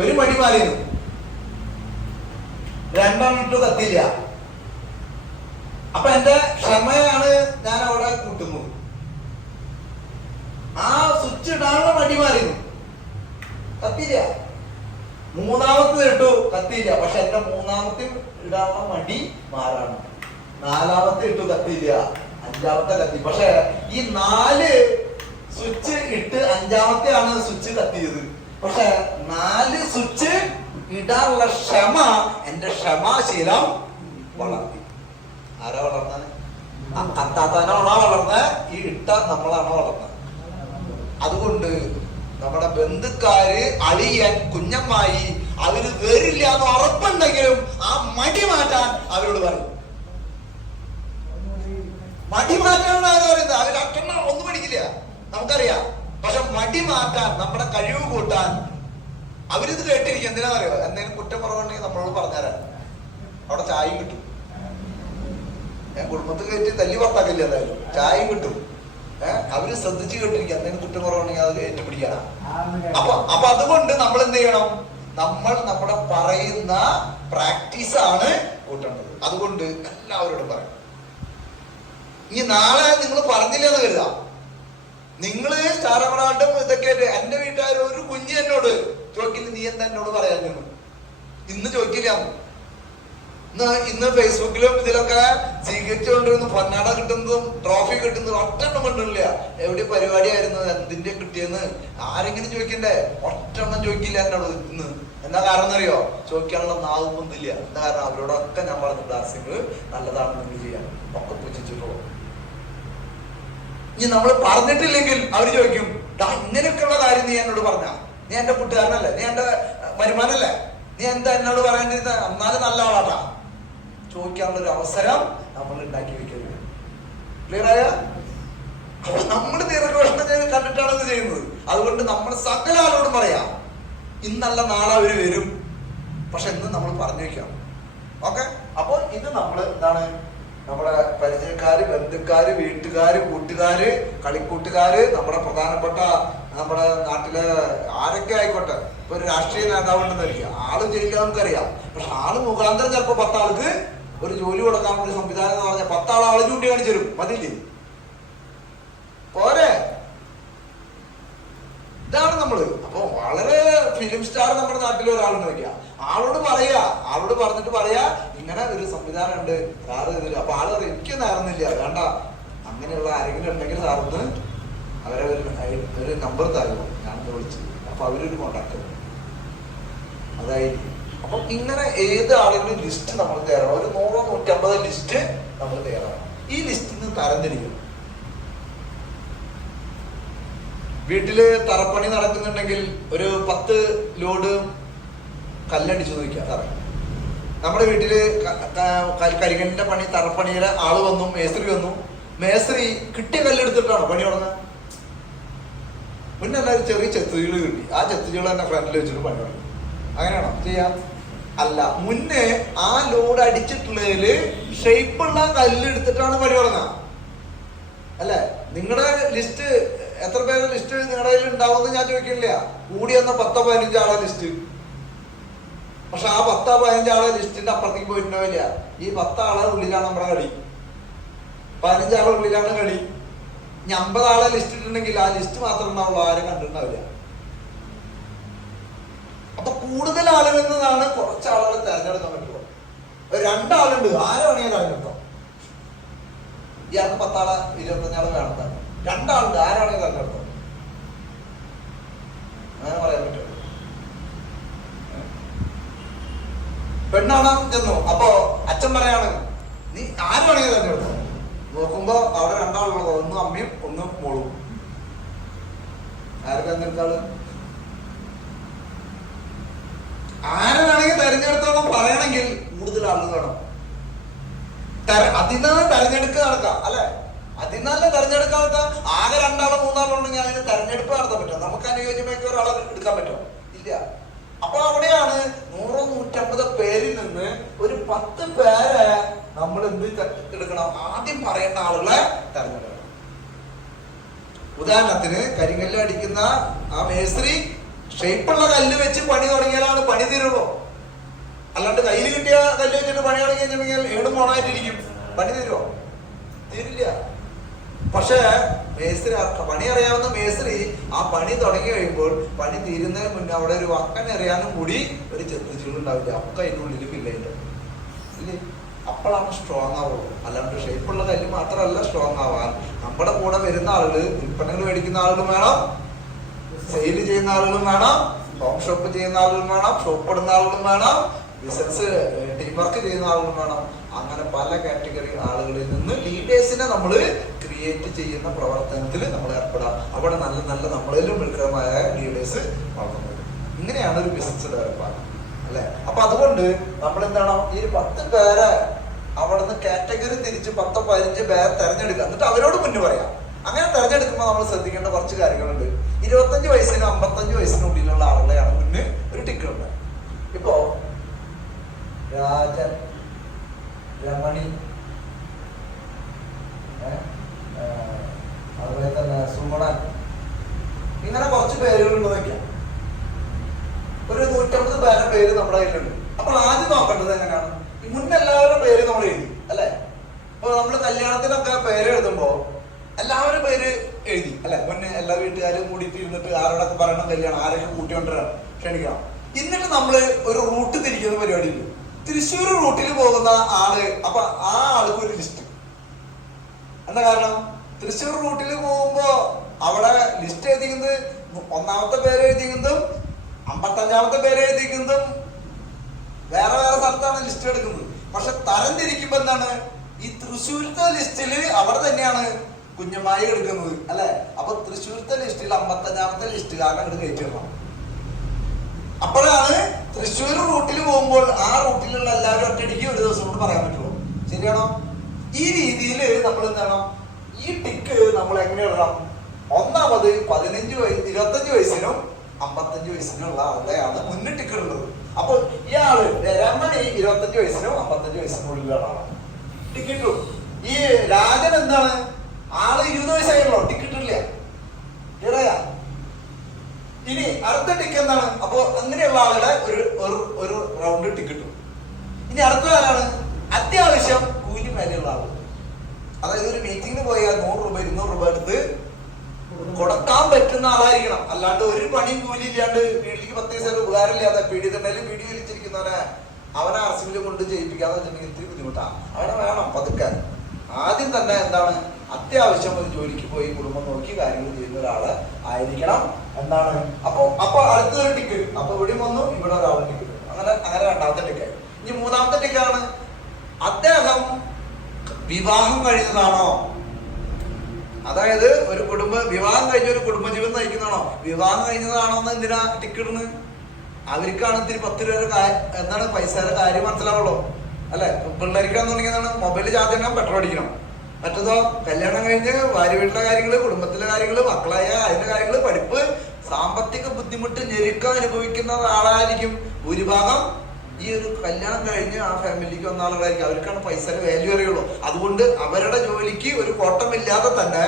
ഒരു മടി മാറിയിരുന്നു, രണ്ടെണ്ണിട്ട് കത്തില്ല. അപ്പൊ എന്റെ ക്ഷമയാണ് ഞാൻ അവിടെ കൂട്ടുന്നത്. ആ സ്വിച്ച് ഇടാനുള്ള മടി മാറിയിരുന്നു, കത്തില്ല. മൂന്നാമത്തെ ഇട്ടു, കത്തിയില്ല. പക്ഷെ എന്റെ മൂന്നാമത്തെ ഇടാനുള്ള മടി മാറാണ്. നാലാമത്തെ ഇട്ടു, കത്തിയില്ല. അഞ്ചാമത്തെ കത്തി. പക്ഷെ ഈ 4 സ്വിച്ച് ഇട്ട് 5ാമത്തെയാണ് സ്വിച്ച് കത്തിയത്. പക്ഷെ 4 സ്വിച്ച് ഇടാനുള്ള ക്ഷമ, എന്റെ ക്ഷമാശീലം വളർത്തി. ആരാ വളർന്നത്? കത്താത്താനാണോ വളർന്നത്? ഈ ഇട്ട നമ്മളാണോ വളർന്നത്? അതുകൊണ്ട് നമ്മുടെ ബന്ധുക്കാര്, അളിയൻ, കുഞ്ഞമ്മായി അവര് വരില്ല എന്ന് ഉറപ്പുണ്ടെങ്കിലും ആ മടി മാറ്റാൻ അവരോട് പറയും. മടി മാറ്റാനാണ് ആര് പറയുന്നത്? അവർ അറ്റണം ഒന്നും പഠിക്കില്ല, നമുക്കറിയാം. പക്ഷെ മടി മാറ്റാൻ, നമ്മുടെ കഴിവ് കൂട്ടാൻ അവരിത് കേട്ടിരിക്കും. എന്തിനാണെന്നറിയോ? എന്തെങ്കിലും കുറ്റം കുറവുണ്ടെങ്കിൽ നമ്മളോട് പറഞ്ഞുതരാൻ അവിടെ ചായയും കിട്ടും. ഞാൻ കുടുംബത്തിൽ കയറ്റി തല്ലി പുറത്താക്കില്ല, എന്തായാലും ചായയും കിട്ടും. അവര് ശ്രദ്ധിച്ച് കേട്ടിരിക്കുക. എന്തെങ്കിലും കുറ്റം കുറവുണ്ടെങ്കിൽ അത് ഏറ്റുപിടിക്കണം. അപ്പൊ അതുകൊണ്ട് നമ്മൾ എന്ത് ചെയ്യണം? നമ്മൾ നമ്മുടെ പറയുന്ന പ്രാക്ടീസാണ് കൂട്ടേണ്ടത്. അതുകൊണ്ട് എല്ലാവരോടും പറയണം. ഇനി നാളെ നിങ്ങൾ പറഞ്ഞില്ലെന്ന് കരുതാം. നിങ്ങള് സ്റ്റാറബ്രാണ്ടും ഇതൊക്കെ എന്റെ വീട്ടുകാർ ഒരു കുഞ്ഞ് എന്നോട് ചോദിക്കില്ല, നീ എന്താ എന്നോട് പറയാൻ ഇന്ന് ചോദിക്കില്ല. ഇന്ന് ഫേസ്ബുക്കിലും ഇതിലൊക്കെ സ്വീകരിച്ചു കൊണ്ടിരുന്നു പൊന്നാട കിട്ടുന്നതും ട്രോഫി കിട്ടുന്നതും ഒറ്റെണ്ണം കണ്ടില്ല. എവിടെ പരിപാടിയായിരുന്നു, എന്തിന്റെ കിട്ടിയെന്ന് ആരെങ്കിലും ചോദിക്കണ്ടേ? ഒറ്റെണ്ണം ചോദിക്കില്ല എന്നോട് ഇന്ന്. എന്താ കാരണം എന്നറിയോ? ചോദിക്കാനുള്ള നാവും ഒന്നില്ല. എന്താ കാരണം? അവരോടൊക്കെ ഞാൻ പറഞ്ഞു, ക്ലാസ്സിങ് നല്ലതാണ്, നിങ്ങൾ ചെയ്യാൻ ഒക്കെ പൂജിച്ചിട്ടുള്ളൂ. ഇനി നമ്മൾ പറഞ്ഞിട്ടില്ലെങ്കിൽ അവർ ചോദിക്കും, ഇങ്ങനെയൊക്കെയുള്ള കാര്യം നീ എന്നോട് പറഞ്ഞ, നീ എന്റെ കൂട്ടുകാരനല്ലേ, നീ എന്റെ വരുമാനല്ലേ, നീ എന്താ എന്നോട് പറയാണ്ടിരുന്ന? എന്നാലും നല്ല ആളാട്ടാ. ചോദിക്കാനുള്ള ഒരു അവസരം നമ്മൾ ഉണ്ടാക്കി വെക്കരുത്. ക്ലിയർ ആയ? അപ്പൊ നമ്മൾ ദീർഘവേഷണം ചെയ്ത് കണ്ടിട്ടാണ് ഇത് ചെയ്യുന്നത്. അതുകൊണ്ട് നമ്മൾ സകല ആളോടും പറയാം, ഇന്നല്ല നാളെ അവര് വരും, പക്ഷെ ഇന്ന് നമ്മൾ പറഞ്ഞു വെക്കാം. ഓക്കെ? അപ്പൊ ഇത് നമ്മൾ എന്താണ്, നമ്മുടെ പരിചയക്കാര്, ബന്ധുക്കാര്, വീട്ടുകാര്, കൂട്ടുകാര്, കളിക്കൂട്ടുകാര്, നമ്മുടെ പ്രധാനപ്പെട്ട നമ്മുടെ നാട്ടിലെ ആരൊക്കെ ആയിക്കോട്ടെ. ഇപ്പൊ ഒരു രാഷ്ട്രീയ നേതാവുണ്ടെന്നറിയാം, ആള് ജയിക്കാൻ നമുക്കറിയാം. പക്ഷെ ആള് മുഖാന്തരം ചിലപ്പോ 10 ആൾക്ക് ഒരു ജോലി കൊടുക്കാൻ ഒരു സംവിധാനം എന്ന് പറഞ്ഞാൽ 10 ആൾ ആള് ചൂണ്ടി കാണിച്ചു തരും. മതിയില്ലേ? പോരെ? ഇതാണ് നമ്മള്. അപ്പൊ വളരെ ഫിലിം സ്റ്റാർ നമ്മുടെ നാട്ടിൽ ഒരാളുണ്ട് വയ്ക്കുക, ആളോട് പറയാ, ആളോട് പറഞ്ഞിട്ട് പറയാ, ഇങ്ങനെ ഒരു സംവിധാനം ഉണ്ട്, സാറ് ഇതില്. അപ്പൊ ആള് പറയും, എനിക്ക് നേർന്നില്ല, വേണ്ട, അങ്ങനെയുള്ള ആരെങ്കിലും ഉണ്ടെങ്കിൽ സാറിന്ന് അവരെ ഒരു നമ്പർ തരുമോ, ഞാനൊന്ന് വിളിച്ചു. അപ്പൊ അവരൊരു കോണ്ടാക്ട്. അതായിരിക്കും. അപ്പൊ ഇങ്ങനെ ഏത് ആളുകളുടെ ലിസ്റ്റ് നമ്മൾ തയ്യാറാണ്. ഒരു 100-150 ലിസ്റ്റ് നമ്മൾ തയ്യാറാണ്. ഈ ലിസ്റ്റിൽ നിന്ന് തരംതിരിക്കും. വീട്ടില് തറപ്പണി നടക്കുന്നുണ്ടെങ്കിൽ ഒരു 10 ലോഡ് കല്ലടിച്ചു നോക്കിയാൽ തറ. നമ്മുടെ വീട്ടില് കരിങ്കല്ലിന്റെ പണി, തറപ്പണിയുടെ ആള് വന്നു, മേസ്ത്രി വന്നു. മേസ്ത്രി കിട്ടിയ കല്ലെടുത്തിട്ടാണോ പണി തുടങ്ങുക? മുന്നേ എല്ലാവരും ചെറിയ ചെത്തുകൾ കിട്ടി, ആ ചെത്തുകൾ തന്നെ ഫ്രണ്ടിൽ വെച്ചിട്ട് പണി തുടങ്ങി. അങ്ങനെയാണോ ചെയ്യാം? അല്ല, മുന്നേ ആ ലോഡ് അടിച്ചിട്ടുള്ളതില് ഷേപ്പുള്ള കല്ല് എടുത്തിട്ടാണ് പണി തുടങ്ങുക. അല്ലെ? നിങ്ങളുടെ ലിസ്റ്റ് എത്ര പേര് ലിസ്റ്റ് നിങ്ങളുടെ കയ്യിൽ ഉണ്ടാവുമെന്ന് ഞാൻ ചോദിക്കില്ല. കൂടി വന്ന 10-15 ആളെ ലിസ്റ്റ്. പക്ഷെ ആ 10-15 ആളെ ലിസ്റ്റിന്റെ അപ്പുറത്തേക്ക് പോയിട്ടുണ്ടാവില്ല. ഈ 10 ആളെ ഉള്ളിലാണ് നമ്മുടെ കളി, 15 ആളെ ഉള്ളിലാണ് കളി. ഇനി 50 ആളെ ലിസ്റ്റ് ഇട്ടുണ്ടെങ്കിൽ ആ ലിസ്റ്റ് മാത്രം ഉണ്ടാവുള്ളൂ, ആരും കണ്ടിട്ടുണ്ടാവില്ല. അപ്പൊ കൂടുതൽ ആളുകളിൽ നിന്നാണ് കുറച്ച് ആളുകൾ തെരഞ്ഞെടുക്കാൻ പറ്റുള്ളൂ. 2 ആളുണ്ട്, ആരും വേണമെങ്കിൽ തെരഞ്ഞെടുത്തോ. ഇയാൾക്ക് 10 ആളെ 25 ആളെ വേണം. 2 ആളുണ്ട്, ആരാണെങ്കിൽ തെരഞ്ഞെടുത്തോ. അങ്ങനെ പറയാൻ പറ്റുമോ? പെണ്ണാണ് ചെന്നു, അപ്പൊ അച്ഛൻ പറയാണ്, നീ ആര് വേണമെങ്കിൽ തെരഞ്ഞെടുത്തോ. നോക്കുമ്പോ അവിടെ 2 ആളുള്ളത്, ഒന്ന് അമ്മയും ഒന്ന് മോളും. ആരൊക്കെ തെരഞ്ഞെടുത്താള്? ആരെ വേണമെങ്കിൽ തെരഞ്ഞെടുത്തോളം പറയണമെങ്കിൽ കൂടുതൽ ആളുകൾ വേണം. അതിനാണ് തെരഞ്ഞെടുപ്പ് നടക്കാം, അല്ലെ? അതിനാലേ തെരഞ്ഞെടുക്കാൻ പറ്റാം. ആകെ 2 ആളോ 3 ആളോ ഉണ്ടെങ്കിൽ അതിന് തെരഞ്ഞെടുപ്പ് നടത്താൻ പറ്റും. നമുക്ക് അനുയോജ്യമായിട്ട് ഒരാളെ എടുക്കാൻ പറ്റുമോ? ഇല്ല. അപ്പൊ അവിടെയാണ് 100-150 പേരിൽ നിന്ന് ഒരു 10 പേരെ നമ്മൾ എന്ത് എടുക്കണം? ആദ്യം പറയേണ്ട ആളുകളെ തെരഞ്ഞെടുക്കണം. ഉദാഹരണത്തിന് കരിങ്കല്ല് അടിക്കുന്ന ആ മേസ്ത്രി ഷേപ്പുള്ള കല്ല് വെച്ച് പണി തുടങ്ങിയാലാണ് പണി തീരുള്ളൂ. അല്ലാണ്ട് കയ്യിൽ കിട്ടിയ കല്ല് വെച്ചിട്ട് പണി തുടങ്ങി കഴിഞ്ഞിട്ടുണ്ടെങ്കിൽ ഏടും മോണായിട്ടിരിക്കും. പണി തീരുമോ? തീരില്ല. പക്ഷെ മേസ്ത്രി, പണി അറിയാവുന്ന മേസ്ത്രി ആ പണി തുടങ്ങി കഴിയുമ്പോൾ പണി തീരുന്നതിന് മുന്നേ അവിടെ ഒരു വക്കൻ എറിയാനും കൂടി ഒരു ചെത്തുചൂടുണ്ടാവില്ല. ഒക്കെ അതിനുള്ളിൽ ഫില്ലായിട്ട് ഇല്ലേ? അപ്പോഴാണ് സ്ട്രോങ് ആവുള്ളൂ. അല്ലാണ്ട് ഷേപ്പുള്ള കല്ല് മാത്രമല്ല സ്ട്രോങ് ആവാൻ. നമ്മുടെ കൂടെ വരുന്ന ആളുകൾ, ഉൽപ്പന്നങ്ങൾ മേടിക്കുന്ന ആളുകളും വേണം, സെയിൽ ചെയ്യുന്ന ആളുകളും വേണം, ഹോം ഷോപ്പ് ചെയ്യുന്ന ആളുകളും വേണം, ഷോപ്പ് ഇടുന്ന ആളുകളും വേണം, ബിസിനസ് ടീം വർക്ക് ചെയ്യുന്ന ആളുകളും വേണം. അങ്ങനെ പല കാറ്റഗറി ആളുകളിൽ നിന്ന് ലീഡേഴ്സിനെ നമ്മൾ ക്രിയേറ്റ് ചെയ്യുന്ന പ്രവർത്തനത്തിൽ നമ്മൾ ഏർപ്പെടാം. അവിടെ നല്ല നല്ല നമ്മളിലും വിൽക്കരമായ ലീഡേഴ്സ് വളർന്നു വരും. ഇങ്ങനെയാണ് ഒരു ബിസിനസ് ഡെവലപ്പാണ് അല്ലെ? അപ്പൊ അതുകൊണ്ട് നമ്മൾ എന്താണ്, ഈ 10 പേരെ അവിടെ നിന്ന് കാറ്റഗറി തിരിച്ച് 10-15 പേരെ തെരഞ്ഞെടുക്കുക. എന്നിട്ട് അവരോട് മുന്നേ പറയാം. അങ്ങനെ തെരഞ്ഞെടുക്കുമ്പോൾ നമ്മൾ ശ്രദ്ധിക്കേണ്ട കുറച്ച് കാര്യങ്ങളുണ്ട്. 25 വയസ്സിനും 55 വയസ്സിനും ഉള്ളിലുള്ള ആളുകളെയാണ് മുന്നേ ഒരു ടിക്കറ്റ് ഉണ്ട്. ഇപ്പോ രാജൻ, രമണി, അതുപോലെ തന്നെ സുഗുണൻ, ഇങ്ങനെ കുറച്ച് പേരുകളുണ്ട് നോക്കിയാൽ ഒരു 150 പേര് നമ്മുടെ കയ്യിലുണ്ട്. അപ്പോൾ ആദ്യം നോക്കേണ്ടത് എങ്ങനെയാണ്? ഈ മുന്നെല്ലാവരുടെ പേര് നമ്മൾ എഴുതി അല്ലെ? അപ്പൊ നമ്മള് കല്യാണത്തിനൊക്കെ പേര് എഴുതുമ്പോ എല്ലാവരും പേര് എഴുതി അല്ലെ? മുന്നേ എല്ലാ വീട്ടുകാരും കൂടിയിട്ട് ഇരുന്നിട്ട് ആരോടൊക്കെ പറയണം കല്യാണം, ആരൊക്കെ കൂട്ടിക്കൊണ്ടിരണം, ക്ഷണിക്കണം. എന്നിട്ട് നമ്മള് ഒരു റൂട്ട് തിരിക്കുന്ന പരിപാടി ഉണ്ട്. തൃശ്ശൂർ റൂട്ടിൽ പോകുന്ന ആള്, അപ്പൊ ആ ആൾക്ക് ഒരു ലിസ്റ്റ്. എന്താ കാരണം? തൃശ്ശൂർ റൂട്ടിൽ പോകുമ്പോ അവിടെ ലിസ്റ്റ് എഴുതിക്കുന്നത് 1ാമത്തെ പേര് എഴുതിക്കുന്നതും 55ാമത്തെ പേര് എഴുതിക്കുന്നതും വേറെ വേറെ സ്ഥലത്താണ് ലിസ്റ്റ് എടുക്കുന്നത്. പക്ഷെ തരം തിരിക്കുമ്പോ എന്താണ്, ഈ തൃശ്ശൂരത്തെ ലിസ്റ്റില് അവിടെ തന്നെയാണ് കുഞ്ഞമ്മായി എടുക്കുന്നത് അല്ലെ? അപ്പൊ തൃശ്ശൂരത്തെ ലിസ്റ്റിൽ 55ാമത്തെ ലിസ്റ്റുകാരനെ അങ്ങോട്ട് കയറ്റിടണം. അപ്പോഴാണ് തൃശ്ശൂർ റൂട്ടിൽ പോകുമ്പോൾ ആ റൂട്ടിലുള്ള എല്ലാവരും ഒറ്റയടിക്ക് ഒരു ദിവസം കൊണ്ട് പറയാൻ പറ്റുമോ? ശരിയാണോ? ഈ രീതിയിൽ നമ്മൾ എന്താണ്, ഈ ടിക്ക് നമ്മൾ എങ്ങനെ ഇടണം? ഒന്നാമത് 25 വയസ്സിനും 55 വയസ്സിനും ഉള്ള ആളുടെയാണ് മുന്നിൽ ടിക്ക് ഇടുന്നത്. അപ്പൊ ഇയാള് രമണി 25 വയസ്സിനും 55 വയസ്സിനും ഉള്ളിലുള്ള ആളാണ്, ടിക്കറ്റ് ഇടും. ഈ രാജൻ എന്താണ്, ആള് 20 വയസ്സായുള്ളൂ, ടിക്കറ്റ് ഇല്ല. ഇടയാ. ഇനി അടുത്ത ടിക്കറ്റ് എന്താണ്? അപ്പൊ അങ്ങനെയുള്ള ആളുടെ ഒരു റൗണ്ട് ടിക്കറ്റ്. ഇനി അടുത്ത ആരാണ്? അത്യാവശ്യം കൂലി മേലെയുള്ള ആള്. അതായത് ഒരു മീറ്റിംഗിന് പോയാൽ 100 രൂപ 200 രൂപ എടുത്ത് കൊടുക്കാൻ പറ്റുന്ന ആളായിരിക്കണം. അല്ലാണ്ട് ഒരു പണിയും കൂലി ഇല്ലാണ്ട് വീട്ടിലേക്ക് 10 പൈസ ഉപകാരമില്ലാതെ പീഡി വലിച്ചിരിക്കുന്നവരെ അവനെ അറസിൽ കൊണ്ട് ചെയ്യിപ്പിക്കാന്ന് വെച്ചിട്ടുണ്ടെങ്കിൽ ഇത്തിരി ബുദ്ധിമുട്ടാണ്. അവനെ വേണം പതുക്കാൻ. ആദ്യം തന്നെ എന്താണ്, അത്യാവശ്യം ഒരു ജോലിക്ക് പോയി കുടുംബം നോക്കി കാര്യങ്ങൾ ചെയ്യുന്ന ഒരാള് ആയിരിക്കണം. എന്താണ് അപ്പൊ അടുത്തൊരു ടിക്കറ്റ്. അപ്പൊ ഇവിടെ വന്നു, ഇവിടെ ഒരാൾ ടിക്കറ്റ്. അങ്ങനെ 2ാമത്തെ ടിക്കറ്റ്. ഇനി 3ാമത്തെ ടിക്കാണ്, അദ്ദേഹം വിവാഹം കഴിഞ്ഞതാണോ? അതായത് ഒരു വിവാഹം കഴിഞ്ഞ ഒരു കുടുംബജീവിതം നയിക്കുന്നതാണോ? വിവാഹം കഴിഞ്ഞതാണോ എന്ന് എന്തിനാ ടിക്കറ്റിന്? അവർക്കാണ് ഇത്തിരി 10 രൂപ എന്താണ് പൈസയുടെ കാര്യം മനസ്സിലാവുള്ളൂ അല്ലെ? പിള്ളേർക്കാണെന്നുണ്ടെങ്കിൽ എന്താണ്, മൊബൈൽ ചാർജ് ചെയ്യണം, പെട്രോൾ അടിക്കണം. മറ്റേതോ കല്യാണം കഴിഞ്ഞ് ഭാര്യ വീട്ടിലെ കാര്യങ്ങള്, കുടുംബത്തിലെ കാര്യങ്ങള്, മക്കളായ അതിന്റെ കാര്യങ്ങള്, പഠിപ്പ്, സാമ്പത്തിക ബുദ്ധിമുട്ട് ഞെരുക്കം അനുഭവിക്കുന്ന ആളായിരിക്കും ഭൂരിഭാഗം. ഈ ഒരു കല്യാണം കഴിഞ്ഞ് ആ ഫാമിലിക്ക് വന്ന ആളുകളായിരിക്കും. അവർക്കാണ് പൈസയുടെ വാല്യൂ അറിയുള്ളൂ. അതുകൊണ്ട് അവരുടെ ജോലിക്ക് ഒരു കോട്ടമില്ലാതെ തന്നെ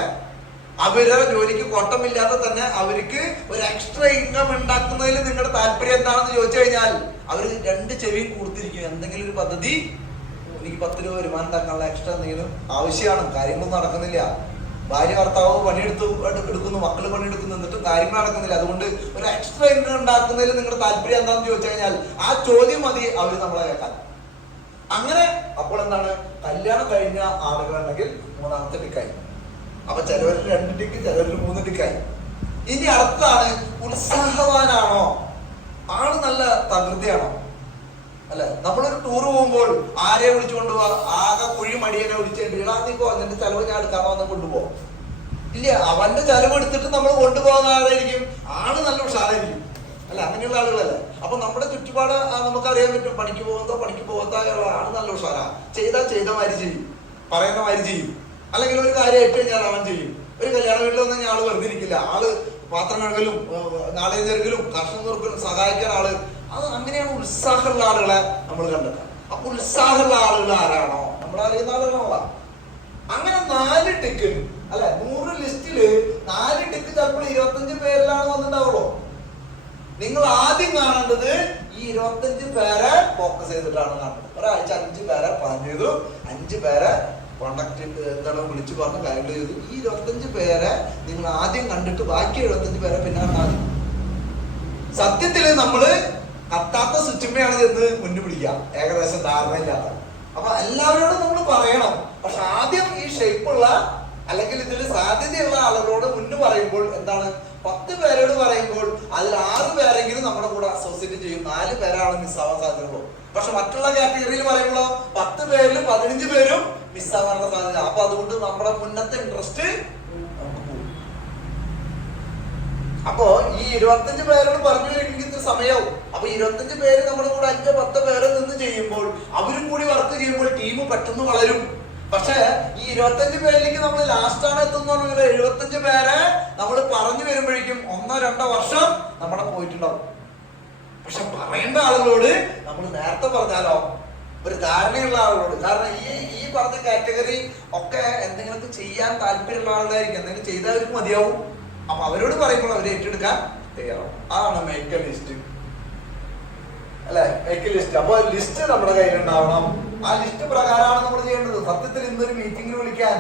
അവർക്ക് ഒരു എക്സ്ട്രാ ഇൻകം ഉണ്ടാക്കുന്നതിൽ നിങ്ങളുടെ താല്പര്യം എന്താണെന്ന് ചോദിച്ചു കഴിഞ്ഞാൽ അവർ 2 ചെവിയും കൊടുത്തിരിക്കും. എന്തെങ്കിലും ഒരു പദ്ധതി, എനിക്ക് 10 രൂപ വരുമാനം ഉണ്ടാക്കാനുള്ള എക്സ്ട്രാ എന്തെങ്കിലും ആവശ്യമാണ്, കാര്യങ്ങളൊന്നും നടക്കുന്നില്ല. ഭാര്യ ഭർത്താവ് എടുക്കുന്നു, മക്കള് പണിയെടുക്കുന്നു, എന്നിട്ടും കാര്യങ്ങൾ നടക്കുന്നില്ല. അതുകൊണ്ട് ഒരു എക്സ്ട്രാ ഇൻകം ഉണ്ടാക്കുന്നതിൽ നിങ്ങളുടെ താല്പര്യം എന്താണെന്ന് ചോദിച്ചു കഴിഞ്ഞാൽ ആ ചോദ്യം മതി അവർ നമ്മളെ കേൾക്കാൻ. അങ്ങനെ അപ്പോൾ എന്താണ്, കല്യാണം കഴിഞ്ഞ ആളുകളുണ്ടെങ്കിൽ 3ാമത്തെ ടിക്കായി. അപ്പൊ ചിലവരിൽ 2 ടിക്ക്, ചിലവരിൽ 3 ടിക്കായി. ഇനി അടുത്താണ്, ഉത്സാഹവാനാണോ? ആള് നല്ല തകൃതിയാണോ അല്ലെ? നമ്മളൊരു ടൂർ പോകുമ്പോൾ ആരെ വിളിച്ചുകൊണ്ട് പോവാ? ആകെ കുഴി മടിയനെ വിളിച്ചിട്ട് ഇളാന്നിക്കോ, അതിന്റെ ചെലവ് ഞാൻ എടുക്കാമോ എന്ന് കൊണ്ടുപോകും. ഇല്ല, അവന്റെ ചെലവ് എടുത്തിട്ട് നമ്മൾ കൊണ്ടുപോകുന്ന ആളായിരിക്കും. ആള് നല്ല ഉഷാറായിരിക്കും അല്ല? അങ്ങനെയുള്ള ആളുകളല്ലേ? അപ്പൊ നമ്മുടെ ചുറ്റുപാട് നമുക്കറിയാൻ പറ്റും. പണിക്ക് പോകാത്ത ആള് നല്ല ഉഷാറാ, ചെയ്ത മാതിരി ചെയ്യും, പറയുന്ന മാതിരി ചെയ്യും. അല്ലെങ്കിൽ ഒരു കാര്യം ഏറ്റു കഴിഞ്ഞാൽ അവൻ ചെയ്യും. ഒരു കല്യാണ വീട്ടിൽ വന്നാൽ ആള് വെറുതെ ഇരിക്കില്ല. ആള് പാത്രം കഴുകലും നാളെ ചെറുക്കലും കർഷണം നോക്കലും സഹായിക്കാൻ ആള്. അത് അങ്ങനെയാണ് ഉത്സാഹമുള്ള ആളുകളെ നമ്മൾ കണ്ടെത്തുക. അപ്പൊ ഉത്സാഹമുള്ള ആളുകൾ ആരാണോ നമ്മൾ അറിയുന്ന ആളുകളാണോ? അങ്ങനെ 4 ടിക്കറ്റ് അല്ലെ? 100 ലിസ്റ്റില് 4 ടിക്ക് ചിലപ്പോൾ 25 പേരിലാണ് വന്നിട്ടുണ്ടാവുള്ളൂ. നിങ്ങൾ ആദ്യം കാണേണ്ടത് ഈ 25 പേരെ ഫോക്കസ് ചെയ്തിട്ടാണ് കാണേണ്ടത്. ഒരാഴ്ച 5 പേരെ പ്ലാൻ ചെയ്തു, 5 പേരെ കോണ്ടാക്ട് എന്താണ് വിളിച്ചു പറഞ്ഞ് കാര്യങ്ങൾ ചെയ്തു. ഈ 25 പേരെ നിങ്ങൾ ആദ്യം കണ്ടിട്ട് ബാക്കി 75 പേരെ പിന്നെ കണ്ടാൽ മതി. സത്യത്തില് നമ്മള് കത്താത്ത സ്വിച്ചുമ്മയാണ് ചെന്ന് മുന്നു പിടിക്കുക, ഏകദേശം ധാരണയില്ലാത്ത. അപ്പൊ എല്ലാവരോടും നമ്മൾ പറയണം. പക്ഷെ ആദ്യം ഈ ഷേപ്പുള്ള അല്ലെങ്കിൽ ഇതിൽ സാധ്യതയുള്ള ആളുകളോട് മുന്നു പറയുമ്പോൾ എന്താണ്, 10 പേരോട് പറയുമ്പോൾ അതിൽ 6 പേരെങ്കിലും നമ്മുടെ കൂടെ അസോസിയേറ്റ് ചെയ്യും, 4 പേരാണ് മിസ്സാവാൻ സാധ്യതയുള്ളൂ. പക്ഷെ മറ്റുള്ള കാറ്റഗറിയിൽ പറയുമ്പോഴോ 10 പേരിൽ 15 പേരും മിസ്സാവാനുള്ള സാധ്യത. അപ്പൊ അതുകൊണ്ട് നമ്മുടെ മുന്നത്തെ ഇൻട്രസ്റ്റ് നമുക്ക് പോകും. അപ്പോ ഈ 25 പേരോട് പറഞ്ഞു വരുമെങ്കിൽ സമയവും. അപ്പൊ 25 പേര് നമ്മുടെ കൂടെ 5-10 പേരെ നിന്ന് ചെയ്യുമ്പോൾ അവരും കൂടി വർക്ക് ചെയ്യുമ്പോൾ ടീം പെട്ടെന്ന് വളരും. പക്ഷെ ഈ 25 പേരിലേക്ക് നമ്മൾ ലാസ്റ്റാണ് എത്തുന്ന 75 പേരെ നമ്മൾ പറഞ്ഞു വരുമ്പോഴേക്കും 1-2 വർഷം നമ്മുടെ പോയിട്ടുണ്ടാവും. പക്ഷെ പറയേണ്ട ആളുകളോട് നമ്മൾ നേരത്തെ പറഞ്ഞാലോ, ഒരു ധാരണയുള്ള ആളുകളോട്. കാരണം ഈ പറഞ്ഞ കാറ്റഗറി ഒക്കെ എന്തെങ്കിലുമൊക്കെ ചെയ്യാൻ താല്പര്യമുള്ള ആളുകളായിരിക്കും, എന്തെങ്കിലും ചെയ്താൽ അവർക്ക് മതിയാവും. അപ്പൊ അവരോട് പറയുമ്പോൾ അവർ ഏറ്റെടുക്കാൻ തയ്യാറാവും. അതാണ് മേക്ക് എ ലിസ്റ്റ് അല്ലെ, മേക്ക് എ ലിസ്റ്റ്. അപ്പൊ ലിസ്റ്റ് നമ്മുടെ കയ്യിലുണ്ടാവണം. ആ ലിസ്റ്റ് പ്രകാരമാണ് നമ്മൾ ചെയ്യേണ്ടത്. സത്യത്തിൽ ഇന്നൊരു മീറ്റിംഗിന് വിളിക്കാൻ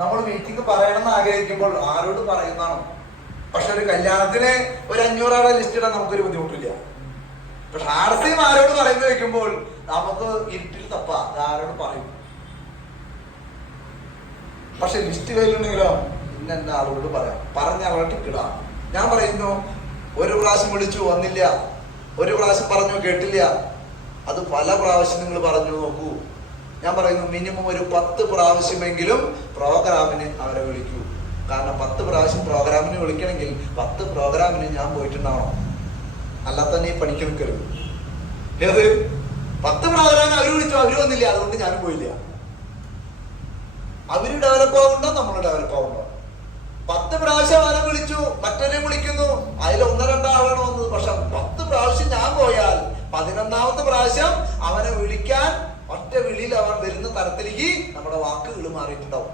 നമ്മൾ മീറ്റിംഗ് പറയണമെന്ന് ആഗ്രഹിക്കുമ്പോൾ ആരോട് പറയുന്നതാണ്. പക്ഷെ ഒരു കല്യാണത്തിന് ഒരു 500 ആളെ ലിസ്റ്റ് ഇടാൻ നമുക്കൊരു ബുദ്ധിമുട്ടില്ല. പക്ഷെ ആർസിയും ആരോട് പറയുന്നത് വെക്കുമ്പോൾ നമുക്ക് ഇരുട്ടിൽ തപ്പ ആരോട് പറയും. പക്ഷെ ലിസ്റ്റ് കയ്യിലുണ്ടെങ്കിലോ ഇന്ന ആളോട് പറയാം, പറഞ്ഞ ആളെ ടിക്കിടാം. ഞാൻ പറയുന്നു, ഒരു പ്രാവശ്യം വിളിച്ചു വന്നില്ല, ഒരു പ്രാവശ്യം പറഞ്ഞു കേട്ടില്ല, അത് പല പ്രാവശ്യം നിങ്ങൾ പറഞ്ഞു നോക്കൂ. ഞാൻ പറയുന്നു, മിനിമം ഒരു 10 പ്രാവശ്യമെങ്കിലും പ്രോഗ്രാമിന് അവരെ വിളിക്കൂ. കാരണം 10 പ്രാവശ്യം പ്രോഗ്രാമിന് വിളിക്കണമെങ്കിൽ 10 പ്രോഗ്രാമിന് ഞാൻ പോയിട്ടുണ്ടാവണം. അല്ലാതെ തന്നെ ഈ പണിക്ക് നിൽക്കരുത്. ഏത് 10 പ്രോഗ്രാമിന് അവർ വിളിച്ചു, അവര് വന്നില്ല, അതുകൊണ്ട് ഞാനും പോയില്ല. അവര് ഡെവലപ്പ് ആവുണ്ടോ, നമ്മൾ ഡെവലപ്പ് ആവുണ്ടോ? 10 പ്രാവശ്യം അവരെ വിളിച്ചു, മറ്റൊരെ വിളിക്കുന്നു, അതിൽ 1-2 ആളാണ് വന്നത്. പക്ഷെ 10 പ്രാവശ്യം ഞാൻ പോയാൽ 11ാമത്തെ പ്രാവശ്യം അവനെ വിളിക്കാൻ ഒറ്റ വിളിയിൽ അവൻ വരുന്ന തരത്തിലേക്ക് നമ്മുടെ വാക്കുകൾ മാറിയിട്ടുണ്ടാവും.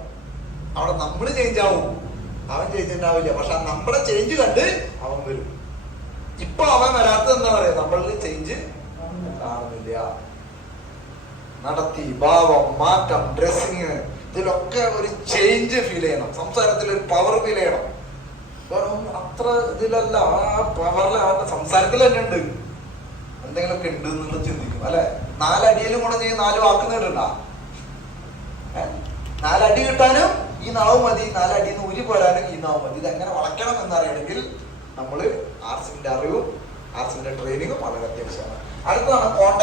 അവിടെ നമ്മൾ ചേഞ്ച് ആവും, അവൻ ചേഞ്ച് ഉണ്ടാവില്ല. പക്ഷെ നമ്മുടെ ചേഞ്ച് കണ്ട് അവൻ വരും. ഇപ്പൊ അവൻ വരാത്തത് എന്താ പറയാ, നമ്മളിൽ ചേഞ്ച് കാണുന്നില്ല. നടത്തി, ഭാവം, മാറ്റം, ഡ്രസ്സിങ്, ഇതിലൊക്കെ ഒരു ചേഞ്ച് ഫീൽ ചെയ്യണം. സംസാരത്തിൽ ഒരു പവർ ഫീൽ ചെയ്യണം. കാരണം അത്ര ഇതിലല്ല, ആ പവറിൽ അവരുടെ സംസാരത്തിൽ തന്നെ ഉണ്ട്, എന്തെങ്കിലുമൊക്കെ ഉണ്ട് എന്നുള്ളത് ചിന്തിക്കും അല്ലെ. 4 അടിയിലും കൂടെ നീ 4 വാക്ക് നേടണ്ട. 4 അടി കിട്ടാനും ഈ നാവ് മതി, 4 അടിയിൽ നിന്ന് ഊരി പോരാനും ഈ നാവ് മതി. ഇതെങ്ങനെ വളയ്ക്കണം എന്നറിയണമെങ്കിൽ നമ്മൾ ആർട്സിന്റെ അറിവും ആർട്സിന്റെ ട്രെയിനിങ്ങും വളരെ അത്യാവശ്യമാണ്. അടുത്തതാണ്